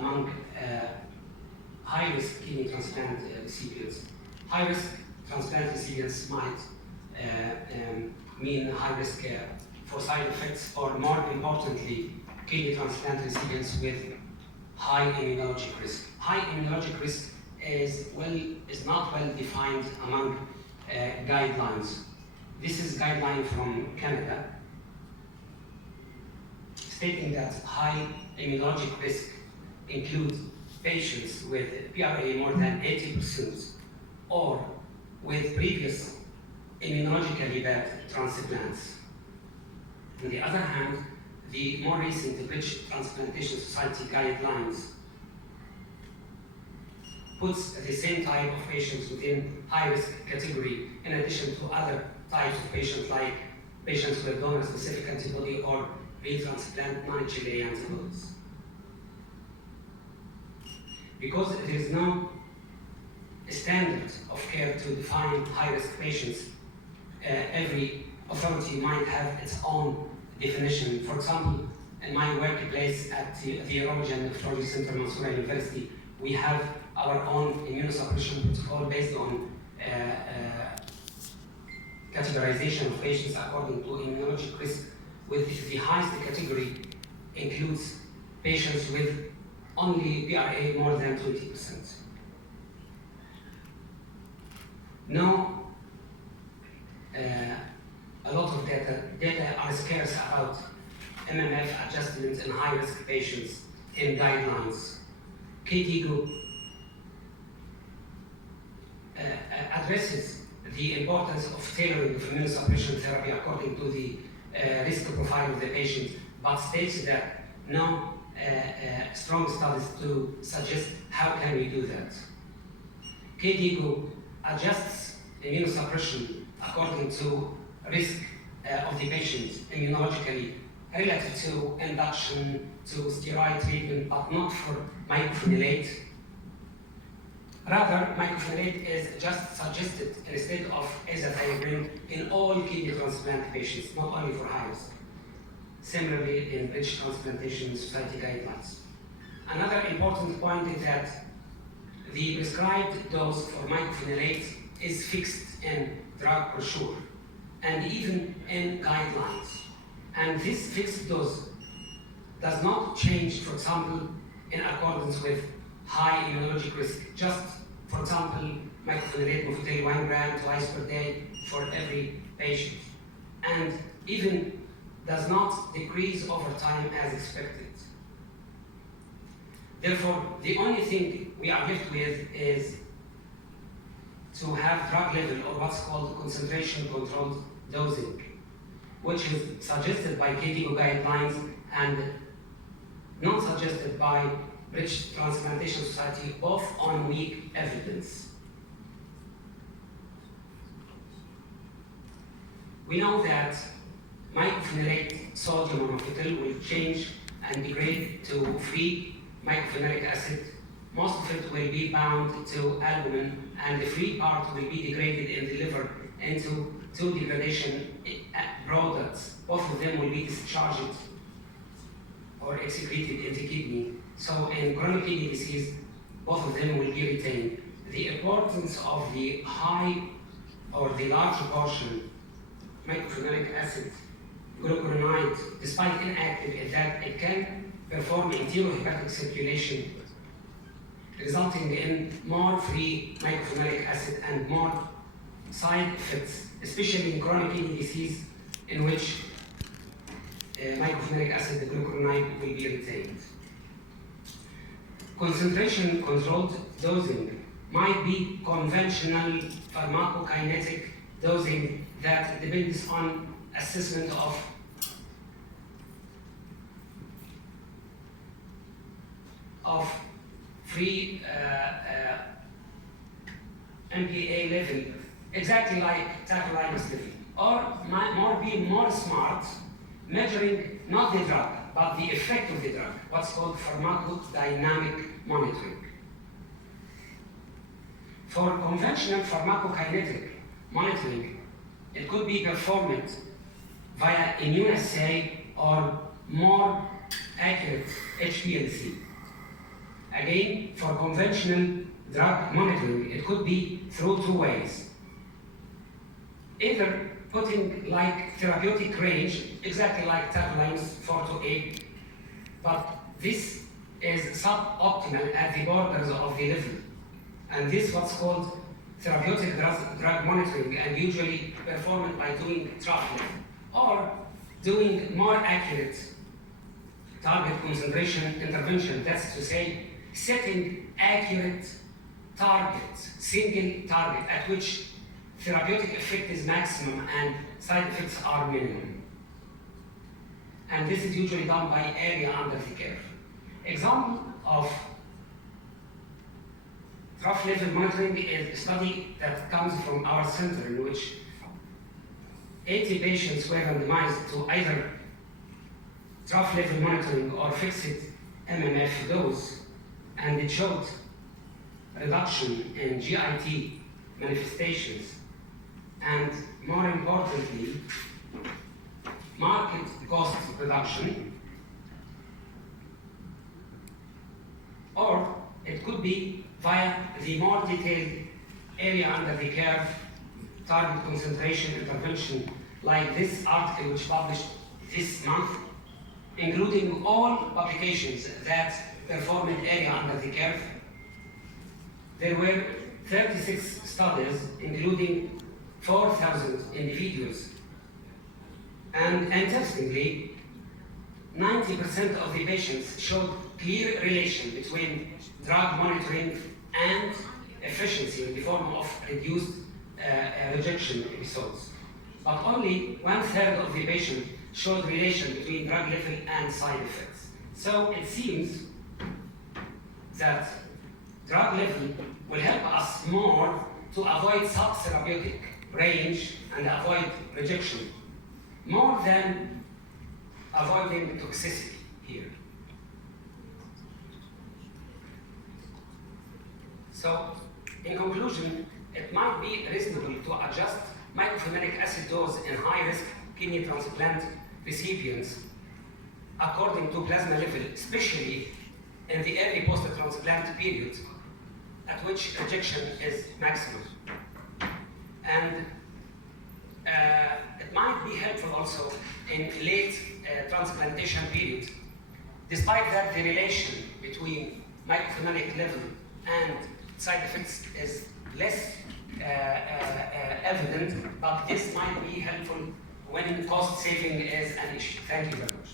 among high-risk kidney transplant recipients. High-risk transplant recipients might mean high risk for side effects, or more importantly, kidney transplant recipients with high immunologic risk. High immunologic risk is not well defined among guidelines. This is guideline from Canada, stating that high immunologic risk includes patients with PRA more than 80% or with previous immunologically bad transplants. On the other hand, the more recent British Transplantation Society guidelines puts the same type of patients within high-risk category, in addition to other types of patients like patients with donor-specific antibody or retransplant non-HLA antibodies. Because there is no standard of care to define high-risk patients, every authority might have its own definition. For example, in my workplace at the Urology and Nephrology Center, Mansoura University, we have our own immunosuppression protocol based on categorization of patients according to immunologic risk, with the highest category includes patients with only PRA more than 20%. Now, a lot of data are scarce about MMF adjustments in high-risk patients in guidelines. KDIGO addresses the importance of tailoring of immunosuppression therapy according to the risk profile of the patient, but states that no strong studies to suggest how can we do that. KDIGO adjusts immunosuppression according to risk of the patient immunologically relative to induction, to steroid treatment, but not for mycophenolate. Rather, mycophenolate is just suggested instead of azathioprine in all kidney transplant patients, not only for high risk. Similarly, in British Transplantation Society guidelines. Another important point is that the prescribed dose for mycophenolate is fixed in drug brochure and even in guidelines. And this fixed dose does not change, for example, in accordance with high immunologic risk. Just, for example, mycophenolate mofetil 1 gram twice per day for every patient. And even does not decrease over time as expected. Therefore, the only thing we are left with is to have drug level, or what's called concentration controlled dosing, which is suggested by KDIGO guidelines and not suggested by British Transplantation Society, both on weak evidence. We know that mycophenolate sodium monofetil will change and degrade to free mycophenolic acid. Most of it will be bound to albumin, and the free part will be degraded in the liver into two degradation products. Both of them will be discharged or excreted in the kidney. So in chronic kidney disease, both of them will be retained. The importance of the high or the large portion mycophenolic acid glucuronide, despite inactive, is that it can perform enterohepatic circulation, resulting in more free mycophenolic acid and more side effects, especially in chronic kidney disease, in which mycophenolic acid, the glucuronide, will be retained. Concentration controlled dosing might be conventional pharmacokinetic dosing that depends on assessment of free MPA level, exactly like tacrolimus level, or be more smart, measuring not the drug, but the effect of the drug, what's called pharmacodynamic monitoring. For conventional pharmacokinetic monitoring, it could be performed via immunoassay or more accurate HPLC. Again, for conventional drug monitoring, it could be through two ways. Either putting like therapeutic range, exactly like tacrolimus 4 to 8, but this is suboptimal at the borders of the level. And this is what's called therapeutic drug monitoring, and usually performed by doing trough level, or doing more accurate target concentration intervention. That's to say, setting accurate targets, single target at which therapeutic effect is maximum and side effects are minimum. And this is usually done by area under the curve. Example of trough level monitoring is a study that comes from our center, in which 80 patients were randomized to either trough level monitoring or fixed MMF dose, and it showed reduction in GIT manifestations, and more importantly, market cost reduction. Or it could be via the more detailed area under the curve target concentration intervention, like this article which published this month, including all publications that performed area under the curve. There were 36 studies, including 4,000 individuals. And interestingly, 90% of the patients showed clear relation between drug monitoring and efficiency in the form of reduced rejection episodes. But only 1/3 of the patients showed relation between drug level and side effects. So it seems that drug level will help us more to avoid subtherapeutic range and avoid rejection, more than avoiding toxicity here. So, in conclusion, it might be reasonable to adjust mycophenolic acid dose in high-risk kidney transplant recipients according to plasma level, especially in the early post-transplant period, at which rejection is maximum. And it might be helpful also in late transplantation period. Despite that, the relation between mycophenolic level and side effects is less evident, but this might be helpful when cost saving is an issue. Thank you very much.